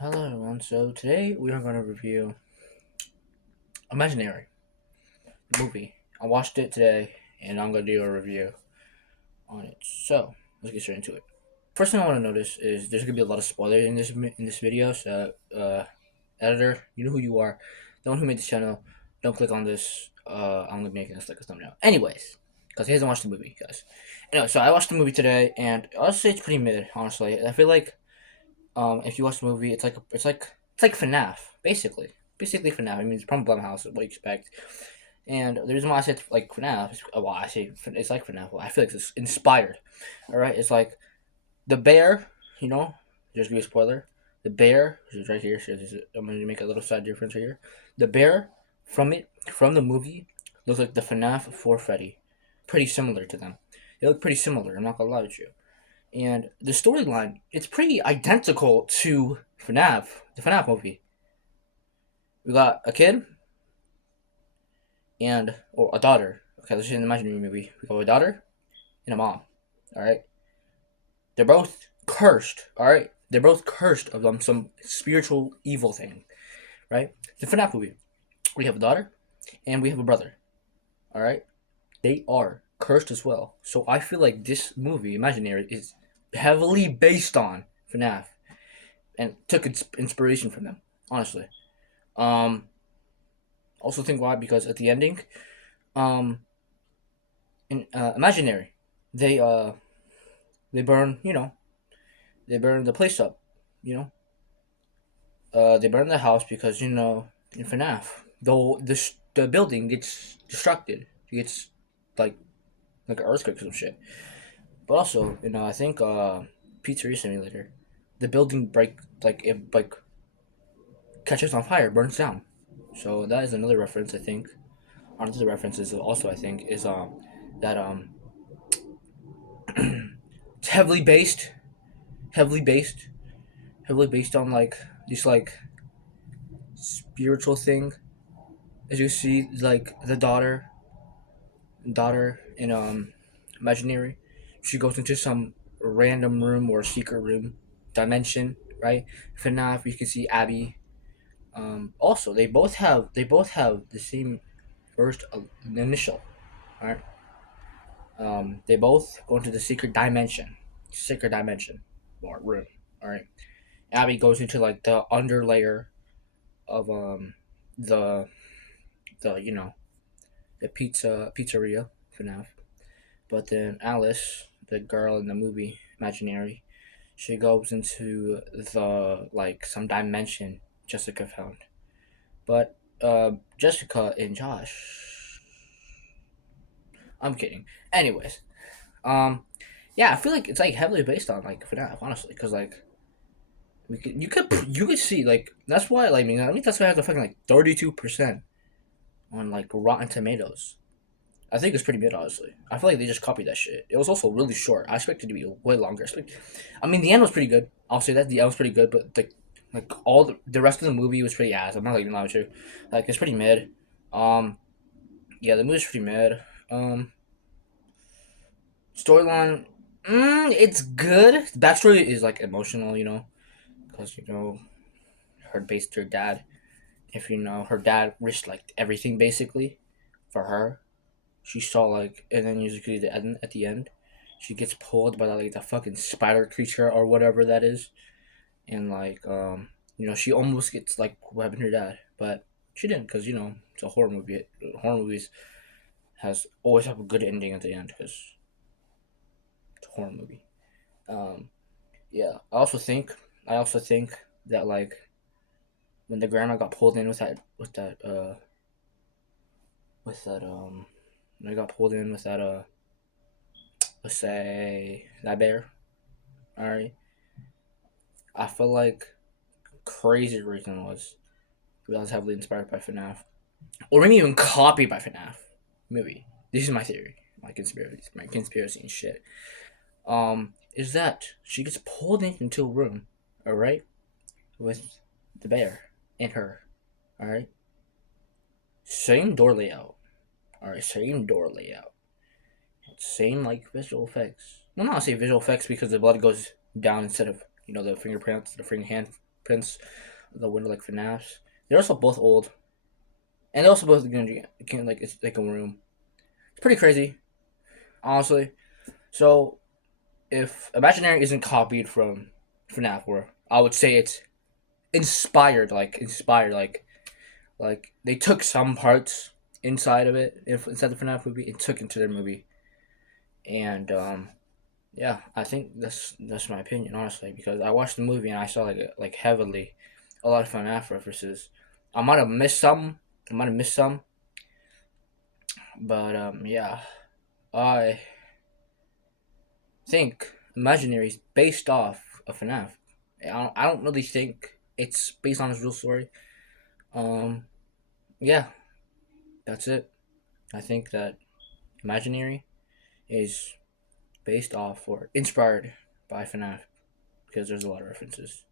Hello everyone, so today we are going to review Imaginary, the movie. I watched it today and I'm going to do a review on it. So, let's get straight into it. First thing I want to notice is there's going to be a lot of spoilers in this video, so editor, you know who you are. The one who made this channel, don't click on this. I'm going to make this like a thumbnail. Anyways, because he hasn't watched the movie, guys. Anyway, so I watched the movie today and I'll say it's pretty mid, honestly. I feel like if you watch the movie, it's like FNAF, basically FNAF. I mean, it's from Blumhouse. What do you expect? And the reason why I said like FNAF, well, I say it's like FNAF. Well, I feel like it's inspired. All right, it's like the bear. You know, there's gonna be a spoiler. The bear, which is right here. So I'm gonna make a little side difference right here. The bear from the movie looks like the FNAF for Freddy. Pretty similar to them. They look pretty similar. I'm not gonna lie with you. And the storyline, it's pretty identical to the FNAF movie. We got a kid or a daughter. Okay, let's just imagine a movie. We got a daughter and a mom. All right, they're both cursed. All right, they're both cursed of some spiritual evil thing. Right, the FNAF movie. We have a daughter and we have a brother. All right, they are cursed as well. So I feel like this movie, Imaginary, is heavily based on FNAF and took its inspiration from them. Honestly, um, also think why because at the ending, um, in Imaginary, they they burn they burn the place up, you know they burn the house because in FNAF the building gets destructed, it gets like like an earthquake or some shit. But also I think Pizzeria Simulator, the building break like it like catches on fire, burns down. So that is another reference I think. Another reference is also I think is that it's heavily based, heavily based on like this like spiritual thing. As you see, like the daughter in imaginary, she goes into some random room or secret room dimension, right? FNAF, you can see Abby. Also, they both have the same first initial, right? They both go into the secret dimension, or room. All right. Abby goes into like the underlayer of the the the pizzeria FNAF. But then Alice, the girl in the movie Imaginary, she goes into the like some dimension Jessica found. But Jessica and Josh, I'm kidding. Anyways, um, yeah, I feel like it's like heavily based on like FNAF, honestly, because like you could see like that's why like I mean that's why I have the fucking like 32% on like Rotten Tomatoes. I think it's pretty mid, honestly. I feel like they just copied that shit. It was also really short. I expected it to be way longer. I mean, the end was pretty good. I'll say that the end was pretty good, but like all the rest of the movie was pretty ass. I'm not like lying to you. Like it's pretty mid. Um, yeah, the movie's pretty mid. Um, Storyline, it's good. The backstory is like emotional, because her based her dad. If her dad risked like everything basically for her. She saw like, and then usually at the end, she gets pulled by like the fucking spider creature or whatever that is, and like she almost gets like what happened to her dad, but she didn't because it's a horror movie. Horror movies has always have a good ending at the end because it's a horror movie. Um, yeah, I also think that like when the grandma got pulled in with that when I got pulled in with that let's say that bear. All right, I feel like crazy reason was that was heavily inspired by FNAF, or maybe even copied by FNAF movie. This is my theory, my conspiracy and shit. Is that she gets pulled into a room, all right, with the bear and her, all right, same door layout, all right, same door layout, same like visual effects. Well, not say visual effects because the blood goes down instead of the fingerprints, the finger hand. prints the window like fnafs. They're also both old, and they're also both like it's like a room. It's pretty crazy, honestly. So if Imaginary isn't copied from FNAF, where I would say it's inspired, like they took some parts inside of it, if inside the FNAF movie, and took into their movie, and yeah, I think that's my opinion, honestly, because I watched the movie and I saw like heavily a lot of FNAF references. I might have missed some. I might have missed some, but yeah, I think Imaginary is based off of FNAF. I don't really think it's based on his real story. Um, yeah, that's it. I think that Imaginary is based off or inspired by FNAF because there's a lot of references.